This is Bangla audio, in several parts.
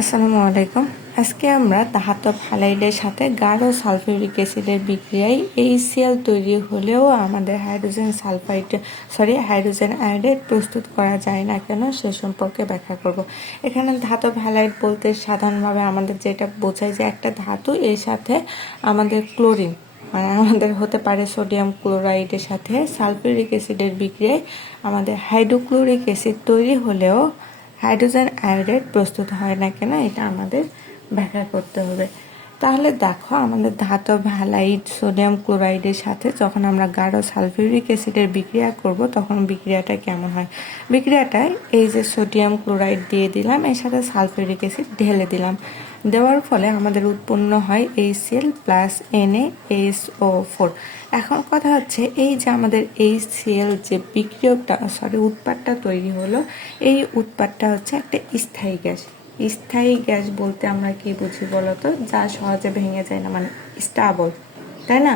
আসসালামু আলাইকুম। আজকে আমরা ধাতব হ্যালাইডের সাথে গাঢ় সালফিউরিক অ্যাসিডের বিক্রিয়ায় এইচসিএল তৈরি হলেও আমাদের hydrogen sulphide, sorry, hydrogen iodide প্রস্তুত করা যায় না কেন সে সম্পর্কে ব্যাখ্যা করব। এখানে ধাতব হ্যালাইড বলতে সাধারণভাবে আমাদের যেটা বোঝায় যে একটা ধাতু এর সাথে আমাদের ক্লোরিন মানে আমাদের হতে পারে সোডিয়াম ক্লোরাইডের সাথে সালফিউরিক অ্যাসিডের বিক্রিয়ায় আমাদের হাইড্রোক্লোরিক অ্যাসিড তৈরি হলেও হাইড্রোজেন আয়োডাইড প্রস্তুত হয় না কেন? এটা আমাদের ব্যাখ্যা করতে হবে। তাহলে দেখো আমাদের ধাতব হ্যালাইড সোডিয়াম ক্লোরাইডের সাথে যখন আমরা গাঢ় সালফিউরিক অ্যাসিডের বিক্রিয়া করব, তখন বিক্রিয়াটা কেমন হয়? বিক্রিয়াটায় এই যে সোডিয়াম ক্লোরাইড দিয়ে দিলাম, এর সাথে সালফিউরিক অ্যাসিড ঢেলে দিলাম। দেওয়ার ফলে আমাদের উৎপন্ন হয় HCL plus NA O four এখন কথা হচ্ছে, এই যে আমাদের এইচসিএল যে বিক্রিয়কটা সরি উৎপাদটা তৈরি হলো, এই উৎপাদটা হচ্ছে একটা স্থায়ী গ্যাস। স্থায়ী গ্যাস বলতে আমরা কি বুঝি বলতো? যা সহজে ভেঙে যায় না মানে স্টাবল তাই না?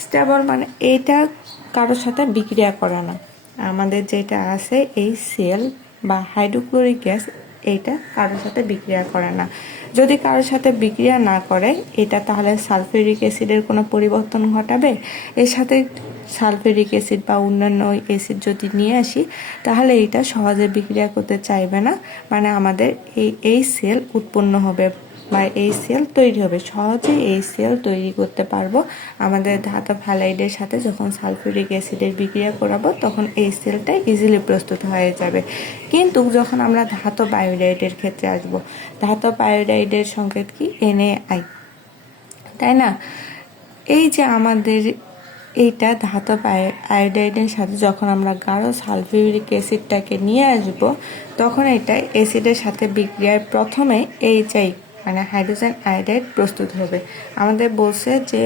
স্টাবল মানে এইটা কারোর সাথে বিক্রিয়া করা না। আমাদের যেটা আছে, এই সেল বা হাইড্রোক্লোরিক গ্যাস এইটা কারোর সাথে বিক্রিয়া করে না। যদি কারোর সাথে বিক্রিয়া না করে, এটা তাহলে সালফিউরিক অ্যাসিডের কোনো পরিবর্তন ঘটাবে? এর সাথে সালফিউরিক অ্যাসিড বা অন্যান্য অ্যাসিড যদি নিয়ে আসি, তাহলে এটা সহজে বিক্রিয়া করতে চাইবে না। মানে আমাদের এই এই সেল উৎপন্ন হবে বা এই সেল তৈরি হবে। সহজে এই সেল তৈরি করতে পারব। আমাদের ধাতব হ্যালাইডের সাথে যখন সালফিউরিক অ্যাসিডের বিক্রিয়া করাবো, তখন এই সেলটা ইজিলি প্রস্তুত হয়ে যাবে। কিন্তু যখন আমরা ধাতব আয়োডাইডের ক্ষেত্রে আসব, ধাতব আয়োডাইডের সংকেত কি? এনএ আই তাই না? এই যে আমাদের এইটা ধাতব আয়োডাইডের সাথে যখন আমরা গাঢ় সালফিউরিক অ্যাসিডটাকে নিয়ে আসব, তখন এটা অ্যাসিডের সাথে বিক্রিয়ায় প্রথমে এইচ আই মানে হাইড্রোজেন আয়োডাইড প্রস্তুত হবে। আমাদের বলছে যে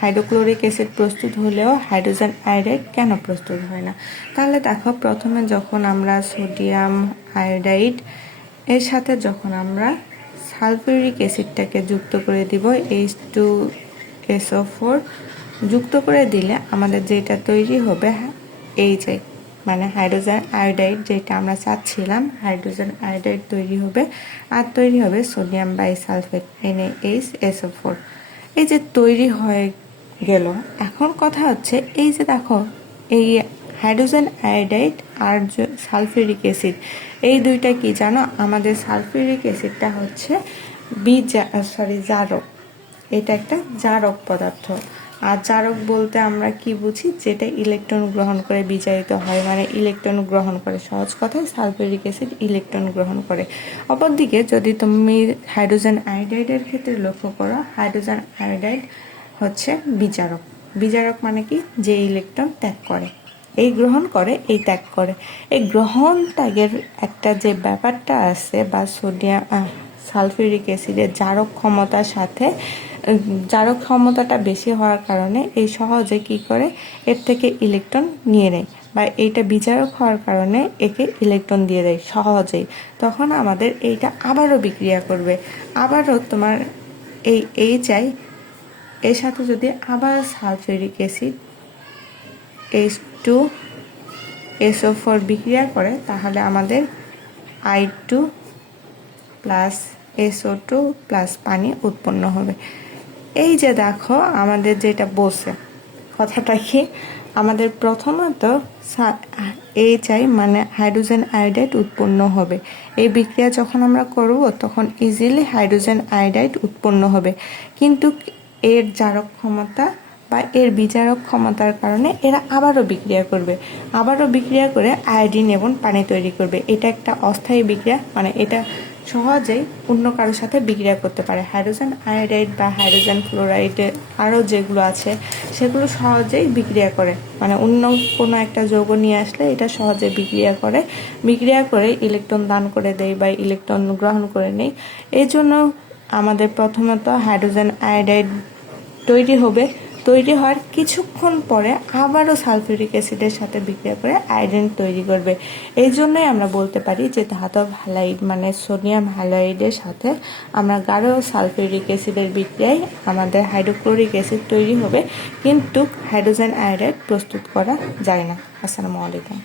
হাইড্রোক্লোরিক অ্যাসিড প্রস্তুত হলেও হাইড্রোজেন আয়োডাইড কেন প্রস্তুত হয় না? তাহলে দেখো, প্রথমে যখন আমরা সোডিয়াম আয়োডাইড, এর সাথে যখন আমরা সালফিউরিক অ্যাসিডটাকে যুক্ত করে দিব এইচ টু এসও ফোর যুক্ত করে দিলে আমাদের যেটা তৈরি হবে এই যে মানে হাইড্রোজেন আয়োডাইড যেটা আমরা চাচ্ছিলাম, হাইড্রোজেন আয়োডাইড তৈরি হবে, আর তৈরি হবে sodium bisulphate H SO four. এই যে তৈরি হয়ে গেল, এখন কথা হচ্ছে এই যে দেখো, এই হাইড্রোজেন আয়োডাইড আর সালফিউরিক অ্যাসিড, এই দুইটা কি জানো? আমাদের সালফিউরিক অ্যাসিডটা হচ্ছে বীজ সরি, জারক। এটা একটা জারক পদার্থ। আর জারক বলতে আমরা কি বুঝি? যেটা ইলেকট্রন গ্রহণ করে বিজারিত হয় মানে ইলেকট্রন গ্রহণ করে। সহজ কথায় সালফিউরিক অ্যাসিড ইলেকট্রন গ্রহণ করে। অপরদিকে যদি তুমি হাইড্রোজেন আয়োডাইডের ক্ষেত্রে লক্ষ্য করো হাইড্রোজেন আয়োডাইড হচ্ছে বিচারক। বিচারক মানে কি? যে ইলেকট্রন ত্যাগ করে। এই গ্রহণ করে, এই ত্যাগ করে। এই গ্রহণ ত্যাগের একটা যে ব্যাপারটা আছে, বা সোডিয়াম সালফিউরিক অ্যাসিডের জারক ক্ষমতার সাথে জারক ক্ষমতাটা বেশি হওয়ার কারণে এই সহজে কি করে এর থেকে ইলেকট্রন নিয়ে নেয় বা এইটা বিচারক হওয়ার কারণে একে ইলেকট্রন দিয়ে দেয় সহজেই। তখন আমাদের এইটা আবারও বিক্রিয়া করবে। আবারও তোমার এই এই চাই এর সাথে যদি আবার sulphuric acid H two SO four বিক্রিয়া করে, তাহলে আমাদের I two plus SO two plus পানি উৎপন্ন হবে। এই যে দেখো, আমাদের যেটা বসে কথাটা কি? আমাদের প্রথমত এই চাই মানে হাইড্রোজেন আয়োডাইড উৎপন্ন হবে। এই বিক্রিয়া যখন আমরা করব, তখন ইজিলি হাইড্রোজেন আয়োডাইড উৎপন্ন হবে। কিন্তু এর জারক ক্ষমতা বা এর বিচারক ক্ষমতার কারণে এরা আবারও বিক্রিয়া করবে। আবারও বিক্রিয়া করে আয়োডিন এবং পানি তৈরি করবে। এটা একটা অস্থায়ী বিক্রিয়া মানে এটা সহজেই অন্য কারোর সাথে বিক্রিয়া করতে পারে। হাইড্রোজেন আয়োডাইড বা হাইড্রোজেন ফ্লোরাইড আরও যেগুলো আছে, সেগুলো সহজেই বিক্রিয়া করে। মানে অন্য কোনো একটা যৌগ নিয়ে আসলে এটা সহজে বিক্রিয়া করে। বিক্রিয়া করে ইলেকট্রন দান করে দেয় বা ইলেকট্রন গ্রহণ করে নেই এই জন্য আমাদের প্রথমত হাইড্রোজেন আয়োডাইড তৈরি হবে। তৈরি হওয়ার কিছুক্ষণ পরে আবারও সালফিউরিক অ্যাসিডের সাথে বিক্রিয়া করে আয়োডিন তৈরি করবে। এই জন্যই আমরা বলতে পারি যে ধাতব হ্যালাইড মানে সোডিয়াম হ্যালাইডের সাথে আমরা গাঢ় সালফিউরিক অ্যাসিডের বিক্রিয়ায় আমাদের হাইড্রোক্লোরিক অ্যাসিড তৈরি হবে, কিন্তু হাইড্রোজেন আয়োডাইড প্রস্তুত করা যায় না। আসসালামু আলাইকুম।